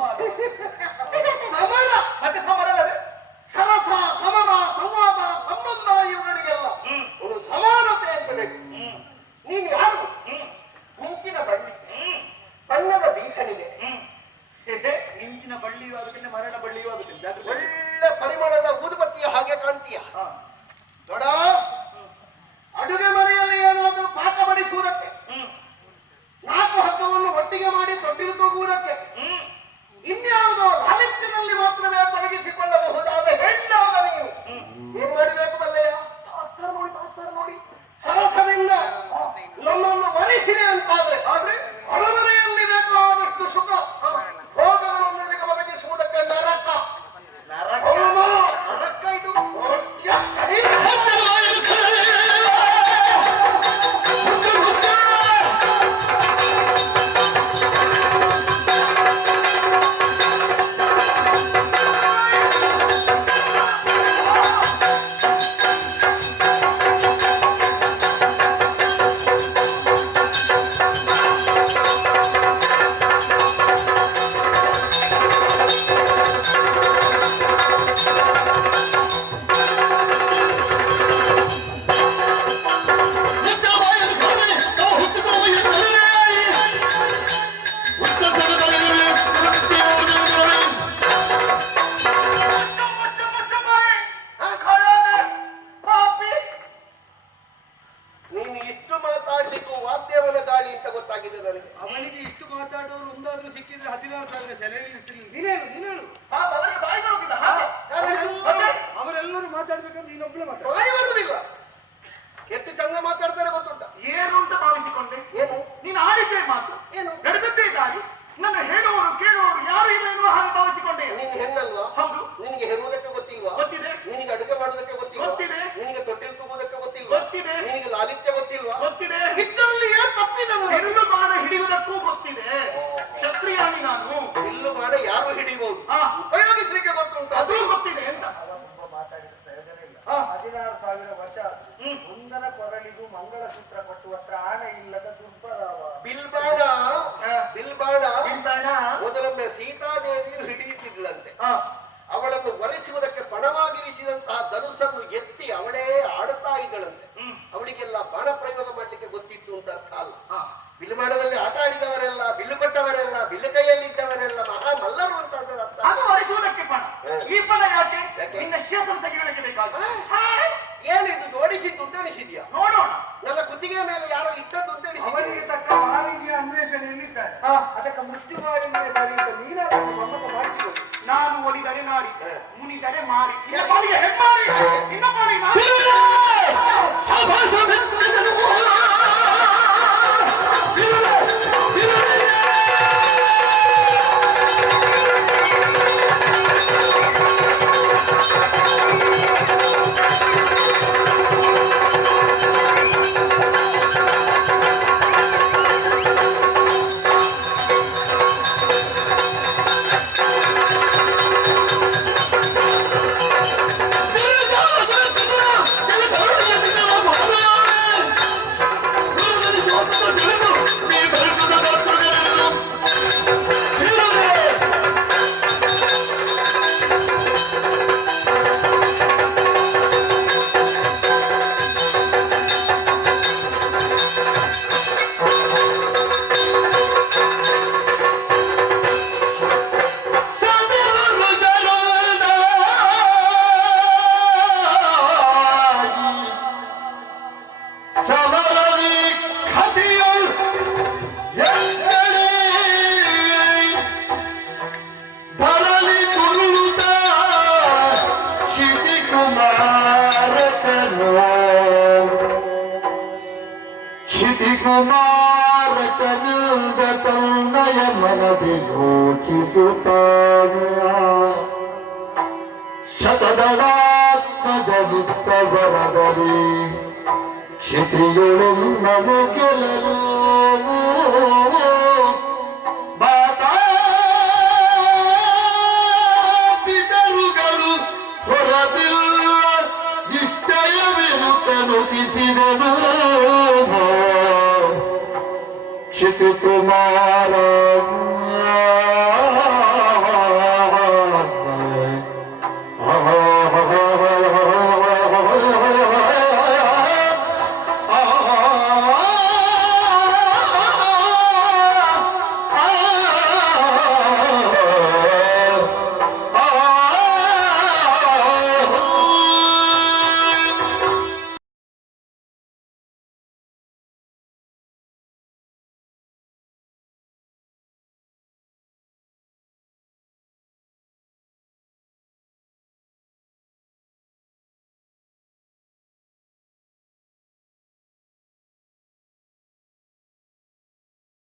ಸಂವಾದ ಸಮರ ಮತ್ತೆ ಸಮಾನಲ್ಲದೆ ಸರಸ ಸಮರ ಸಂವಾದ ಸಂಬಂಧ ಇವುಗಳಿಗೆಲ್ಲ ಒಂದು ಸಮಾನತೆ ಅಂತ ಬೇಕು. ನೀನು ಯಾರು? ಮಿಂಚಿನ ಬಳ್ಳಿ, ಬಣ್ಣದ ಭೀಷಣಿಗೆ ಮಿಂಚಿನ ಬಳ್ಳಿಯೂ ಆಗುತ್ತಿಲ್ಲ, ಮರಣ ಬಳ್ಳಿಯೂ ಆಗುತ್ತಿಲ್ಲ. ಒಳ್ಳೆ ಪರಿಮಳದ ಊದುಬತ್ತಿಯ ಹಾಗೆ ಕಾಣ್ತೀಯ. ದೊಡ ಅಡುಗೆ ಮನೆಯಲ್ಲಿ ಏನಾದರೂ ಪಾಕ ಬಡಿಸುವುದಕ್ಕೆ, 4 ಹಗ್ಗವನ್ನು ಒಟ್ಟಿಗೆ ಮಾಡಿ ತೊಟ್ಟಿಲು ತೂಗುವುದಕ್ಕೆ, ಇನ್ಯಾವುದೋ ಲಾಲಿತ್ಯದಲ್ಲಿ ಮಾತ್ರವೇ ತೊಡಗಿಸಿಕೊಳ್ಳಬಹುದಾದ ಹೆಣ್ಣಾದ ನೀವು ಏನ್ ಮಾಡಬೇಕು ಬಲ್ಲೆಯ? ನೋಡಿ ಸರಸದಿಂದ ನಮ್ಮನ್ನು ವರಿಸಿದೆ ಅಂತಾದ್ರೆ ಅರಮನೆಯಲ್ಲಿ ಬೇಕಾದಷ್ಟು ಸುಖ ಭೋಗಗಳನ್ನು ನಿನಗೆ ಒದಗಿಸುವುದಕ್ಕೆ ನರಕ ಇದು ಅವರೆಲ್ಲರೂ ಮಾತಾಡ್ಬೇಕಂದ್ರೆ ನೀನೊಬ್ಬಳೆ ಮಾತಾಡ ಬರುವುದಿಲ್ಲ. ಎಷ್ಟು ಚಂದ ಮಾತಾಡ್ತಾರೆ ಗೊತ್ತುಂಟ? ಏನು ಅಂತ ಭಾವಿಸಿಕೊಂಡೆ? ಏನು ನೀನು ಆಡಿದ್ದೇ ಮಾತು, ಏನು ನಡೆದದ್ದೇ ದಾರಿ, ನನ್ನ ಹೇಳುವವರು ಕೇಳುವವರು ಯಾರು ಇಲ್ಲ ಎನ್ನುವ ಹಾಗೆ ಭಾವಿಸಿಕೊಂಡೆ. ನೀನು ಹೆಣ್ಣಲ್ವಾ? ಹೌದು. ನಿನಗೆ ಹೆರುವುದಕ್ಕೆ ಗೊತ್ತಿಲ್ವಾ? ಗೊತ್ತಿದೆ. ನಿನಗೆ ಅಡುಗೆ ಮಾಡುವುದಕ್ಕೆ ಗೊತ್ತಿಲ್ವಾ? ಗೊತ್ತಿದೆ. ನಿನಗೆ ತೊಟ್ಟಿಲು ತೂಗುವುದಕ್ಕೆ ಗೊತ್ತಿಲ್ವಾ? ಗೊತ್ತಿದೆ. ನಿನಗೆ ಲಾಲಿತ್ಯ ಗೊತ್ತಿಲ್ವಾ? ಗೊತ್ತಿದೆ. ಇಷ್ಟರಲ್ಲಿ ಏನು ತಪ್ಪಿದೆ? ಬಿಲ್ಲು ಬಾಣ ಹಿಡಿಯುವುದಕ್ಕೂ ಗೊತ್ತಿದೆ. ಕ್ಷತ್ರಿಯಾನಿ ನಾನು. ಬಿಲ್ಲು ಬಾಣ ಯಾರು ಹಿಡಿಯಬಹುದು, ಉಪಯೋಗಿಸಲಿಕ್ಕೆ ಗೊತ್ತುಂಟು, ಅದು ಗೊತ್ತಿದೆ ಅಂತ. 16,000 ವರ್ಷ ಮುಂದನ ಕೊರಳಿಗೂ ಮಂಗಳಸೂತ್ರ ಕೊಟ್ಟುವತ್ರ ಆನೆ ಇಲ್ಲದ ದುರ್ಬಲವ. ಬಿಲ್ಬಾಣ ಮೊದಲೊಮ್ಮೆ ಸೀತಾದೇವಿಯು ಹಿಡಿಯುತ್ತಿದ್ಲಂತೆ. ಅವಳನ್ನು ವರಿಸುವುದಕ್ಕೆ ಪಣವಾಗಿರಿಸಿದಂತಹ ಧನುಸ್ಸನ್ನು ಎತ್ತಿ ಅವಳೇ ಆಡುತ್ತಾ ಇದ್ದಳಂತೆ. ಅವಳಿಗೆಲ್ಲ ಬಾಣ ಪ್ರಯೋಗ ಮಾಡಲಿಕ್ಕೆ ಗೊತ್ತಿತ್ತು ಅಂತ ಅರ್ಥ ಅಲ್ಲ. ಬಿಲ್ಬಾಣದಲ್ಲಿ ಆಟ ಆಡಿದವರೆಲ್ಲ, ಬಿಲ್ಲು ಕೊಟ್ಟವರೆಲ್ಲ, ಬಿಲ್ಲು ಕೈಯಲ್ಲಿದ್ದವರೆಲ್ಲ ಮಹಾ ಮಲ್ಲರು ಅಂತ ಅದರ ಅರ್ಥ. ಅದು ವರಿಸುವುದಕ್ಕೆ ಪಣ. ಈ ಪಣ ಯಾಕೆ? ನಿನ್ನ ಶೇಷಂ ತೆಗೆಯಲಿಕ್ಕೆ ಬೇಕಾದ. ಏನಿದು ಜೋಡಿಸಿದ್ದು ಅಂತ ಎಣಿಸಿದ್ಯಾ? ನೋಡೋಣ. ನನ್ನ ಕುತ್ತಿಗೆಯ ಮೇಲೆ ಯಾರೋ ಇಟ್ಟದ್ದು ಅಂತ ಅವರಿಗೆ ತಕ್ಕ ಮಾಲಿನ್ಯ ಅನ್ವೇಷಣೆಯಲ್ಲಿದ್ದಾರೆ. ಅದಕ್ಕೆ ಮೃತ್ಯು ಮಾಲಿನ್ಯ ಸರಿ ಅಂತ ನೀನಾದರೂ ಮಮ್ಮತ ಮಾಡಿಸಿಕೊಳ್ಳಿ. ನಾನು ಒಲಿದರೆ ನಾರಿ, ಮುನಿದರೆ ಮಾರಿ, ನಿನ್ನ ಪಾಲಿಗೆ ಹೆಮ್ಮಾರಿ, ನಿನ್ನ ಪಾಲಿಗೆ ನಾರಿ. ಕುಮಾರ ಕನಿಂದ ತನ್ನಯ ಮನದಿ ಯೋಚಿಸುತ್ತಾನೆ. ಶತದಳಾತ್ಮಜವಿತ್ತವರದಲ್ಲಿ ಕ್ಷಿತಿಯೊಳು ನಮಗೆಲ್ಲರೂ